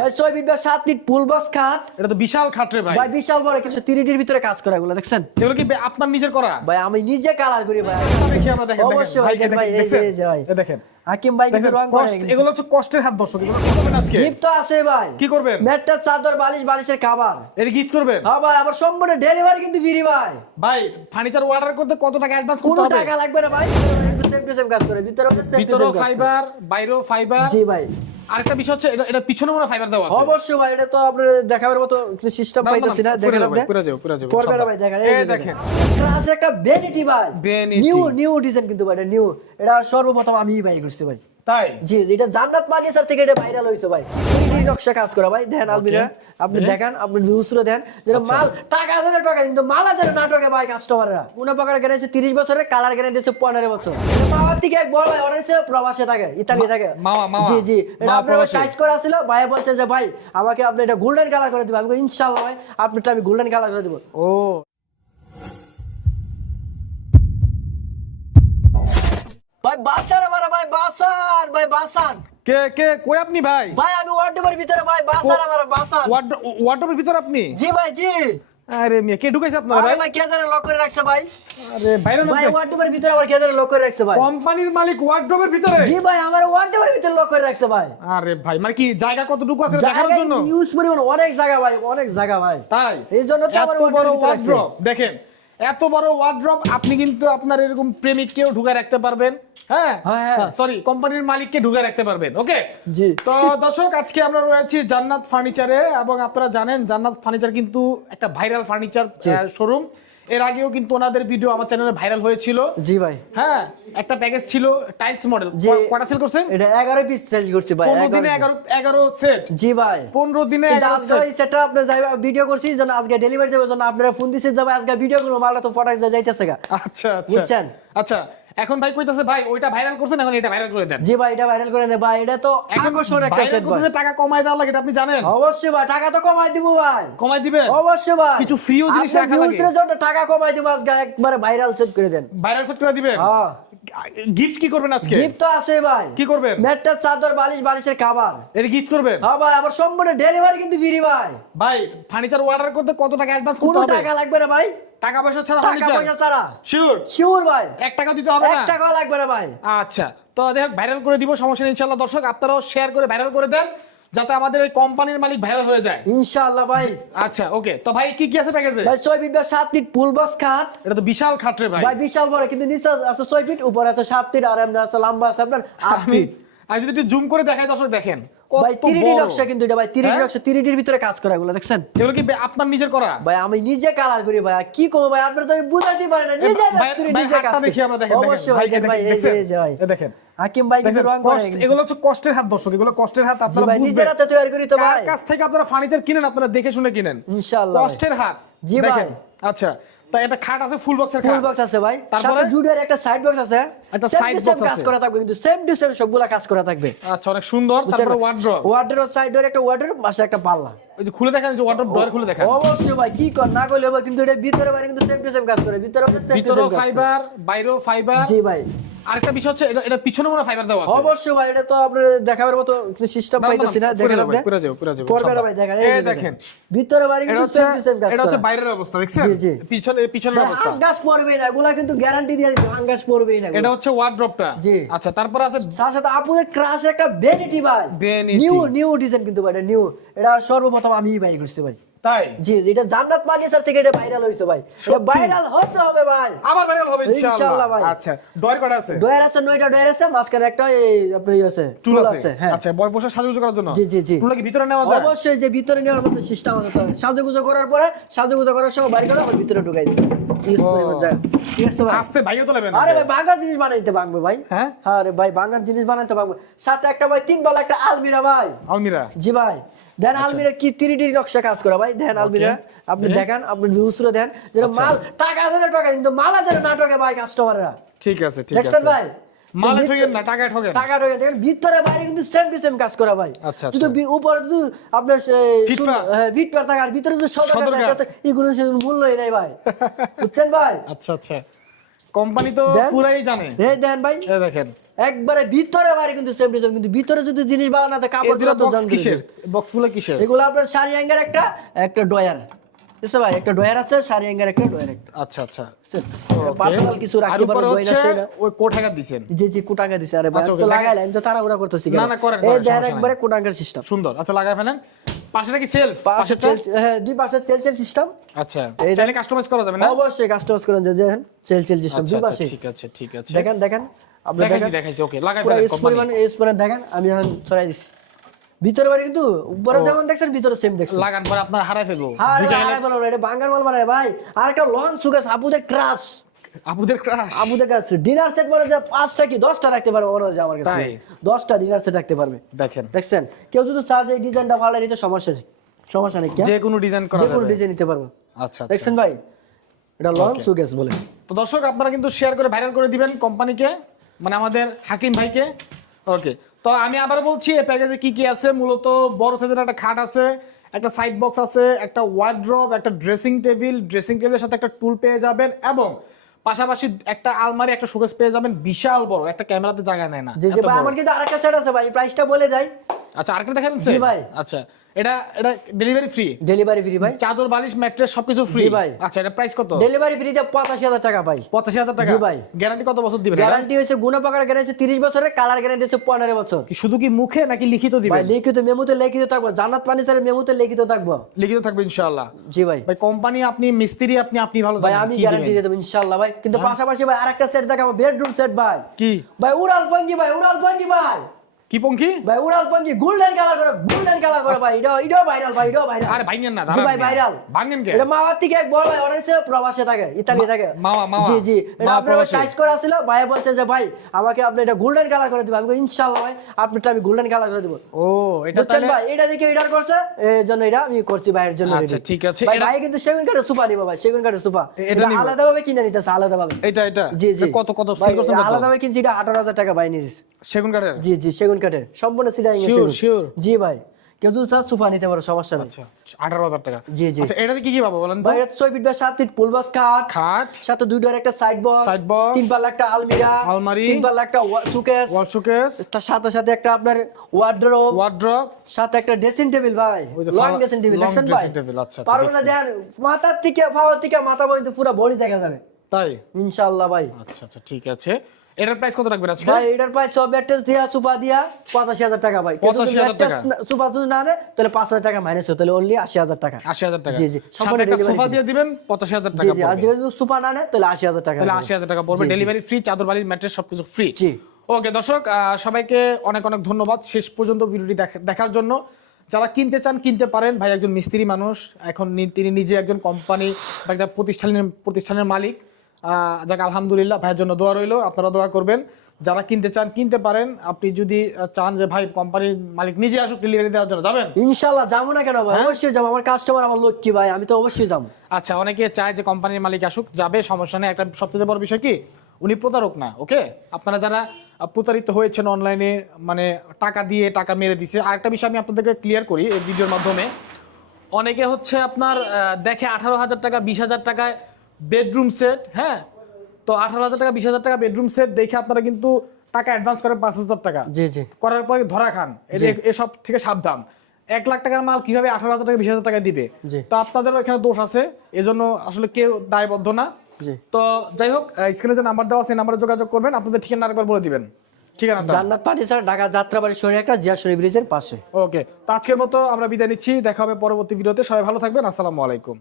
ভাই ছয় ফিট বা সাত ফিট ফুল বক্স খাট। এটা তো বিশাল খাট রে ভাই। ভাই বিশাল বড় কিছু তিরিটির ভিতরে কাজ করা এগুলো দেখছেন? এগুলো কি আপনার নিজের করা? ভাই আমি নিজে কালার করি ভাই। দেখি আমরা দেখেন অবশ্যই ভাই, দেখেন ভাই, এই যে, ভাই। দেখেন। হাকিম ভাই কিছু রং কষ্ট এগুলো। হচ্ছে কষ্টের হাত দর্শক এগুলো করবেন আজকে? গিফট তো আছে ভাই। কি করবেন? ম্যাটটা চাদর বালিশ বালিশের খাবার এটা গিফট করবেন? হ্যাঁ ভাই আবার সম্পূর্ণ ডেলিভারি কিন্তু ফ্রি ভাই। ভাই ফার্নিচার অর্ডার করতে কত টাকা অ্যাডভান্স কোনো করতে হবে? টাকা লাগবে না ভাই। সেম টু সেম কাজ করে ভিতরে সেম টু ভিতরেও সেম ফাইবার বাইরেও ফাইবার জি ভাই। আরেকটা বিষয় হচ্ছে এটা এটা পিছনে মনে ফাইবার দেওয়া আছে। অবশ্যই ভাই এটা তো দেখাবার মতো সিস্টেম না, না, পাইতেছি না না, দেখেন আপনি। পুরো যাবে, পুরো যাবে, পড়বে ভাই দেখেন এই এই দেখেন। দেখেন। ক্লাস একটা ভাই। নিউ নিউ ডিজাইন কিন্তু ভাই এটা নিউ এটা সর্বপ্রথম আমিই বাই করছি ভাই। তাই? জি জি, এটা জান্নাত মাগিসার থেকে এটা ভাইরাল হইছে ভাই। 3D নকশা কাজ করা ভাই। দেখেন আলমিরা আপনি দেখেন আপনি নিউজরে দেন। যেটা আচ্ছা। মাল টাকা দেন টাকা কিন্তু মাল আছে না টাকা ভাই কাস্টমাররা কোন প্রকার গ্যারান্টি 30 বছরের কালার গ্যারান্টি আছে 15 বছর। মামার থেকে এক বড় ভাই অনেক প্রবাসে থাকে ইতালি থাকে। মামা, মামা। জি জি। এটা সাইজ করা ছিল ভাই বলছে যে ভাই আমাকে আপনি এটা গোল্ডেন কালার করে দিবেন। আমি ইনশাআল্লাহ ভাই আপনারটা আমি গোল্ডেন কালার করে দেব। ও ভাই বাচ্চার আমার ভাই ভাই কে কে কই আপনি ভাই? ভাই আমি ভিতরে ভাই আমার ওয়ার্ডরোবের ভিতর আপনি? জি ভাই জি। আরে মিয়া কে ঢুকাইছে আপনার ভাই? ভাই কে জানে লক করে রাখছে ভাই? আরে ভাই ওয়ার্ডের ভিতরে আবার কে জানে লক করে রাখছে ভাই? কোম্পানির মালিক ওয়ার্ডরোবের ভিতরে? জি ভাই আমার ওয়ার্ডের ভিতরে লক করে রাখছে ভাই। আরে ভাই মানে কি জায়গা কতটুকু আছে দেখার জন্য? ইউজ পরিমাণ অনেক জায়গা ভাই অনেক জায়গা ভাই। তাই? এই জন্য তো আমার দেখেন এত বড় ওয়ার্ড্রপ আপনি কিন্তু আপনার এরকম প্রেমিককেও ঢুকায় রাখতে পারবেন। হ্যাঁ? হ্যাঁ, হ্যাঁ। সরি কোম্পানির মালিককে ঢুকায় রাখতে পারবেন ওকে জি। তো দর্শক আজকে আমরা রয়েছি জান্নাত ফার্নিচারে এবং আপনারা জানেন জান্নাত ফার্নিচার কিন্তু একটা ভাইরাল ফার্নিচার শোরুম এর আগেও কিন্তু ওনাদের ভিডিও আমার চ্যানেলে ভাইরাল হয়েছিল। জি ভাই। হ্যাঁ একটা প্যাকেজ ছিল টাইলস মডেল কটা সেল করছেন? এটা 11 পিস সেল করছি ভাই পনেরো দিনে 11 এগারো এগারো সেট জি ভাই। পনেরো দিনে এটা এগারো আজকে set। এই সেটটা আপনি যাই ভিডিও করছি যেন আজকে ডেলিভারি যাবে যেন আপনারা ফোন দিছে যাবে আজকে ভিডিও করব মালটা তো ফটাক যাইতেছে গা। আচ্ছা আচ্ছা। বুঝছেন? আচ্ছা এখন ভাই কইতাছে ভাই ওইটা ভাইরাল করছেন এখন এটা ভাইরাল করে দেন। জি ভাই এটা ভাইরাল করে দে ভাই এটা তো আকর্ষণ একটা সেট ভাই। টাকা কমায় দেওয়া লাগে এটা আপনি জানেন? অবশ্যই ভাই টাকা তো কমাই দিব ভাই। কমায় দিবেন? অবশ্যই ভাই। কিছু free ও জিনিস রাখা লাগে। views জন্য টাকা কমাই দিব আজকে একবারে ভাইরাল সেট করে দেন। ভাইরাল সেট করে দিবেন? হ্যাঁ। গিফট কি করবেন আজকে? গিফট তো আছে ভাই। কি করবেন? ম্যাটটা চাদর বালিশ বালিশের খাবার এটা গিফট করবেন? হ্যাঁ ভাই আবার সম্পূর্ণ ডেলিভারি কিন্তু ফ্রি ভাই। ভাই ফার্নিচার অর্ডার করতে কত টাকা অ্যাডভান্স করতে হবে? টাকা লাগবে না ভাই। টাকা পয়সা ছাড়া টাকা পয়সা ছাড়া? শিওর শিওর ভাই। এক টাকা দিতে হবে এক না? টাকাও লাগবে না ভাই। আচ্ছা তো যাই ভাইরাল করে দিব সমস্যা নেই ইনশাল্লাহ দর্শক আপনারাও শেয়ার করে ভাইরাল করে দেন যাতে আমাদের এই কোম্পানির মালিক ভাইরাল হয়ে যায়। ইনশাআল্লাহ ভাই। আচ্ছা ওকে তো ভাই কি কি আছে প্যাকেজে ভাই ছয় ফিট বা সাত ফিট ফুল বক্স খাট। এটা তো বিশাল খাট রে ভাই। ভাই বিশাল বড় কিন্তু নিচে আছে ছয় ফিট উপরে আছে সাত ফিট আর এমনি আছে লম্বা আছে আপনার আট আমি ফিট। আমি যদি একটু জুম করে দেখাই দর্শক দেখেন। ভাই 3D নকশা কিন্তু এটা ভাই 3D হ্যাঁ? নকশা 3D এর ভিতরে কাজ করা এগুলো দেখছেন? এগুলো কি আপনার নিজের করা? ভাই আমি নিজে কালার করি ভাই কি করব ভাই? আপনারা তো আমি বুঝাতে পারি না নিজে কাজ করি, নিজে কাজ করি। আমরা দেখেন অবশ্যই ভাই ভাই এই যে দেখছেন? এই যে ভাই। দেখেন। হাকিম ভাই কিছু রং করে। এগুলো হচ্ছে কষ্টের হাত দর্শক এগুলো কষ্টের হাত আপনারা বুঝবেন। নিজের হাতে তৈরি করি তো ভাই। কাছ থেকে আপনারা ফার্নিচার কিনেন আপনারা দেখে শুনে কিনেন। ইনশাআল্লাহ কষ্টের হাত জি ভাই। আচ্ছা তা এটা খাট আছে ফুল বক্সের ফুল বক্স আছে ভাই। তারপরে? জুডের একটা সাইড বক্স আছে। একটা Same side to same box কাজ করা থাকবে কিন্তু সেম টু সেম সবগুলা কাজ করা থাকবে। আচ্ছা অনেক সুন্দর তারপরে ওয়ার্ড্রপ ওয়ার্ডের সাইডের একটা ওয়ার্ডের পাশে একটা পাল্লা। ওই যে খুলে দেখেন যে ওয়ার্ড্রপ ডয়ার খুলে দেখেন। অবশ্যই ভাই কি কর না করলে কিন্তু এটা ভিতরে বাইরে কিন্তু সেম টু সেম কাজ করে ভিতরে সেম টু সেম ফাইবার বাইরেও ফাইবার জি ভাই। আরেকটা বিষয় হচ্ছে এটা এটা পিছনে মনে ফাইবার দেওয়া আছে। অবশ্যই ভাই এটা তো আপনার দেখাবার মতো সিস্টেম না, না, পাইতেছি না না, দেখেন আপনি। পুরো যাবে, পুরো যাবে, পড়বে ভাই দেখেন এই এই দেখেন। ভিতরে এটা কিন্তু সেম টু সেম কাজ এটা হচ্ছে বাইরের অবস্থা দেখছেন। পিছনে পিছনের অবস্থা। না এগুলা কিন্তু গ্যারান্টি দিয়ে পড়বেই না এটা। হচ্ছে ওয়ার্ড্রপটা জি। আচ্ছা তারপর আছে তার সাথে আপুদের ক্রাশ একটা ভ্যানিটি ভাই। নিউ নিউ ডিজাইন কিন্তু ভাই এটা নিউ এটা সর্বপ্রথম আমি বাই করছি ভাই তাই? জি এটা জান্নাত থেকে এটা ভাইরাল হইছে ভাই। এটা ভাইরাল হতে হবে ভাই। আবার ভাইরাল হবে ইনশাআল্লাহ। ভাই। আচ্ছা ডয়ার কটা আছে? ডয়ার আছে নয়টা ডয়ার আছে মাঝখানে একটা এই আপনার ইয়ে আছে চুল আছে। হ্যাঁ। আচ্ছা বয় বসে সাজুগুজু করার জন্য? জি, জি, জি। চুলটা কি ভিতরে নেওয়া যায়? অবশ্যই যে ভিতরে নেওয়ার মতো সিস্টেম আছে সাজুগুজু করার পরে সাজুগুজু করার সময় বাইরে করে আবার ভিতরে ঢুকাই আস্তে ভাইও তো নেবেন আরে ভাই বাঙ্গার জিনিস বানাইতে ভাই। হ্যাঁ? হ্যাঁ ভাই বাঙ্গার জিনিস বানাইতে সাথে একটা ভাই তিন বেলা একটা আলমিরা ভাই। আলমিরা? জি ভাই। দেন আচ্ছা। আলমিরা কি তিরিটি নকশা কাজ করা ভাই? দেন আলমিরা। আপনি দেখেন আপনি নিউজরে দেন। যেটা আচ্ছা। মাল টাকা দেন টাকা কিন্তু মাল আছে না টাকা ভাই কাস্টমাররা ঠিক আছে ঠিক দেখছেন আছে। ভাই? মালে ঠকেন না টাকায় ঠকেন টাকা টাকা দেখেন ভিতরে বাইরে কিন্তু সেম টু সেম কাজ করা ভাই। আচ্ছা, শুধু উপরে শুধু আপনার। সুন্দর- হ্যাঁ, থাকে আর ভিতরে যে সদর সদরঘাট। এগুলো মূল্যই নাই ভাই। বুঝছেন ভাই? আচ্ছা আচ্ছা। কোম্পানি তো পুরাই জানে। এই দেন ভাই। এই দেখেন। একবারে ভিতরে বাইরে কিন্তু সেম ডিজাইন কিন্তু ভিতরে যদি জিনিস ভালো না থাকে কাপড় এগুলো তো বক্স জান কিসের? বক্সগুলো কিসের? এগুলো আপনার শাড়ি হ্যাঙ্গার একটা একটা ডয়ার বুঝছে ভাই একটা ডয়ার আছে শাড়ি হ্যাঙ্গার একটা ডয়ার একটা। আচ্ছা আচ্ছা। পার্সোনাল কিছু রাখতে পারবেন হচ্ছে গয়না সেটা। ওই কোটাকা দিছেন। জি জি কোটাঙ্গা দিছে। আরে ভাই আচ্ছা, তো দেখেন। লাগাইলে তো তাড়াহুড়া করতেছি কেন? না, না, করেন, এই সমস্যা একবারে কোটাঙ্গার সিস্টেম সুন্দর। আচ্ছা লাগাই ফেলেন। পাশেটা কি সেলফ পাশে হ্যাঁ দুই পাশে সিস্টেম আচ্ছা এই কাস্টমাইজ করা যাবে না? অবশ্যই কাস্টমাইজ করেন যে দেখেন সিস্টেম আচ্ছা দুই আচ্ছা পাশে। ঠিক আছে ঠিক আছে। দেখেন দেখেন আপনি দেখাইছি দেখেন। দেখাইছি ওকে লাগাই ফেলেন কোম্পানি পরিমাণ দেখেন আমি এখন ছড়াই দিছি। ভিতরে বাড়ি কিন্তু উপরে যেমন দেখছেন ভিতরে সেম দেখছেন। লাগান পরে আপনার হারাই ফেলব। আরে বলো এটা বাঙ্গাল মাল বানায় ভাই। আর একটা লং সুগাস আপুদের ক্রাশ আপুদের ক্রাশ আপুদের কাছে ডিনার সেট বলে যে পাঁচটা কি দশটা রাখতে পারবে মনে হয় আমার কাছে? দশটা ডিনার সেট রাখতে পারবে। দেখেন। দেখছেন? কেউ যদি চার্জ এই ডিজাইনটা ভালো নিতে সমস্যা নেই। সমস্যা নেই যে কোনো ডিজাইন করা যে কোনো ডিজাইন নিতে পারব। আচ্ছা আচ্ছা। দেখছেন ভাই? এটা লং সুগেস বলে। তো দর্শক আপনারা কিন্তু শেয়ার করে ভাইরাল করে দিবেন কোম্পানিকে মানে আমাদের হাকিম ভাইকে। ওকে তো আমি আবার বলছি এই প্যাকেজে কি কি আছে? মূলত বড় সাইজের একটা খাট আছে একটা সাইড বক্স আছে একটা ওয়ার্ড্রপ একটা ড্রেসিং টেবিল ড্রেসিং টেবিলের সাথে একটা টুল পেয়ে যাবেন এবং পাশাপাশি একটা আলমারি একটা শোকেস পেয়ে যাবেন বিশাল বড় একটা ক্যামেরাতে জায়গা নেয় না। জি জি ভাই আমার কিন্তু আরেকটা সেট আছে ভাই প্রাইসটা বলে যাই আচ্ছা আরেকটা দেখাবেন জি ভাই। আচ্ছা এটা এটা ডেলিভারি ফ্রি ডেলিভারি ফ্রি ভাই। চাদর বালিশ ম্যাট্রেস সবকিছু ফ্রি ভাই। আচ্ছা এটা প্রাইস কত? ডেলিভারি ফ্রিতে পঁচাশি হাজার টাকা পাই পঁচাশি হাজার টাকা? জি ভাই। গ্যারান্টি কত বছর দিবেন গ্যারান্টি গুণা পাকার গ্যারান্টি তিরিশ বছরের কালার গ্যারান্টি হচ্ছে পনেরো বছর। কি শুধু কি মুখে নাকি লিখিত ভাই লিখিত মেমোতে লিখিত থাকব। জান্নাত পানি স্যারের মেমোতে লিখিত থাকব। লিখিত থাকবে ইনশাআল্লাহ। জি ভাই। ভাই কোম্পানি আপনি মিস্ত্রি আপনি আপনি ভালো ভাই আমি গ্যারান্টি দিয়ে দেবো ইনশাল্লাহ ভাই। কিন্তু পাশাপাশি ভাই আরেকটা সেট দেখাবো বেডরুম সেট ভাই। কি? ভাই উড়াল পঙ্গি ভাই উড়াল পঙ্গি ভাই। কি পঙ্কি? ভাই উড়াল পঙ্গি গোল্ডেন কালার করে গোল্ডেন কালার করে ভাই এটা এটাও ভাইরাল ভাই এটাও ভাইরাল আরে ভাঙেন না ভাই ভাইরাল ভাঙেন। কে? এটা মামার থেকে এক বড় ভাই অর্ডার ছিল প্রবাসে থাকে ইতালি থাকে। মামা, মামা। জি জি। এটা আপনার সাইজ করা ছিল ভাই বলছে যে ভাই আমাকে আপনি এটা গোল্ডেন কালার করে দিবেন। আমি ইনশাআল্লাহ ভাই আপনারটা আমি গোল্ডেন কালার করে দেবো। ও এটা তাহলে ভাই এটা দেখে এটার করছে জন্য এটা আমি করছি ভাইয়ের জন্য আচ্ছা, ঠিক আছে। ভাই ভাই কিন্তু সেগুন কাঠের সুপা নিবো ভাই সেগুন কাঠের সুপা। এটা এটা আলাদা ভাবে কিনে নিতেছে আলাদা ভাবে এটা এটা। জি জি। কত কত? ভাই, সেল করছেন আলাদা ভাবে কিনছি এটা আঠারো হাজার টাকা ভাই নিয়েছি সেগুন কাঠের? জি জি সেগুন কাঠের সম্পূর্ণ. জি ভাই। কেউ যদি চায় সুপা নিতে পারো সমস্যা নেই। আচ্ছা আঠারো হাজার টাকা। জি, জি। আচ্ছা এটাতে কি কি পাবো বলেন ভাই এটা ছয় ফিট বাই সাত ফিট কাঠ খাট। সাথে দুই ডোর একটা সাইড বক্স Side box, তিন পাল্লা একটা আলমিরা। আলমারি, তিন পাল্লা একটা সুকেস ওয়াল শোকেস তার সাথে সাথে একটা আপনার ওয়ার্ড্রোব সাথে একটা ড্রেসিং টেবিল ভাই। লং ড্রেসিং টেবিল দেখছেন ভাই? আচ্ছা, আচ্ছা, না দেন মাথার থেকে পাওয়ার থেকে মাথা পর্যন্ত পুরো বডি দেখা যাবে। তাই? ইনশাআল্লাহ ভাই। আচ্ছা আচ্ছা ঠিক আছে। এটার প্রাইস কত রাখবেন আজকে? ভাই এটার প্রাইস সব ম্যাট্রেস দিয়া সুপা দিয়া পঁচাশি হাজার টাকা ভাই। 85,000 টাকা। সুপা যদি না দেয় তাহলে পাঁচ হাজার টাকা মাইনাস হয় তাহলে অনলি আশি হাজার টাকা। আশি হাজার টাকা। জি, জি, সম্পূর্ণ সোফা দিয়ে দিবেন পঁচাশি হাজার জি টাকা জি আর যদি সুপা না নেয় তাহলে আশি হাজার টাকা তাহলে লাগবে। আশি হাজার টাকা পড়বে। ডেলিভারি ফ্রি চাদর বাড়ির ম্যাট্রেস সবকিছু ফ্রি জি। ওকে দর্শক সবাইকে অনেক অনেক ধন্যবাদ শেষ পর্যন্ত ভিডিওটি দেখ- দেখার জন্য। যারা কিনতে চান কিনতে পারেন। ভাই একজন মিস্ত্রি মানুষ। এখন তিনি নিজে একজন কোম্পানি বা একটা প্রতিষ্ঠানের প্রতিষ্ঠানের মালিক। যাক আলহামদুলিল্লাহ ভাইয়ের জন্য দোয়া রইল আপনারা দোয়া করবেন। যারা কিনতে চান কিনতে পারেন। আপনি যদি চান যে ভাই কোম্পানির মালিক নিজে আসুক ডেলিভারি দেওয়ার জন্য যাবেন? ইনশাল্লাহ যাব না কেন হ্যাঁ? ভাই অবশ্যই যাব। আমার কাস্টমার আমার লক্ষ্মী ভাই আমি তো অবশ্যই যাব। আচ্ছা অনেকে চায় যে কোম্পানির মালিক আসুক যাবে সমস্যা নেই। একটা সবচেয়ে বড় বিষয় কি উনি প্রতারক না ওকে আপনারা যারা প্রতারিত হয়েছেন অনলাইনে মানে টাকা দিয়ে টাকা মেরে দিছে আরেকটা বিষয় আমি আপনাদেরকে ক্লিয়ার করি এই ভিডিওর মাধ্যমে। অনেকে হচ্ছে আপনার দেখে আঠারো হাজার টাকা বিশ হাজার টাকায় বেডরুম সেট হ্যাঁ? তো আঠারো হাজার টাকা বিশ হাজার টাকা বেডরুম সেট দেখে আপনারা কিন্তু টাকা অ্যাডভান্স করেন পাঁচ হাজার টাকা। জি জি। করার পরে ধরা খান। এসব থেকে সাবধান। এক লাখ টাকার মাল কীভাবে আঠারো হাজার টাকা বিশ হাজার টাকা দিবে। তো আপনাদের এখানে দোষ আছে। এজন্য আসলে কেউ দায়বদ্ধ না। তো যাই হোক স্ক্রিনে যে নাম্বার দেওয়া আছে নাম্বারে যোগাযোগ করবেন। আপনাদের ঠিকানা আরেকবার বলে দিবেন। ঠিকানাটা? জান্নাত স্যার ঢাকা যাত্রাবাড়ি একটা জিয়াশরী ব্রিজের পাশে। ওকে তো আজকের মতো আমরা বিদায় নিচ্ছি। দেখা হবে পরবর্তী ভিডিওতে। সবাই ভালো থাকবেন। আসসালামু আলাইকুম।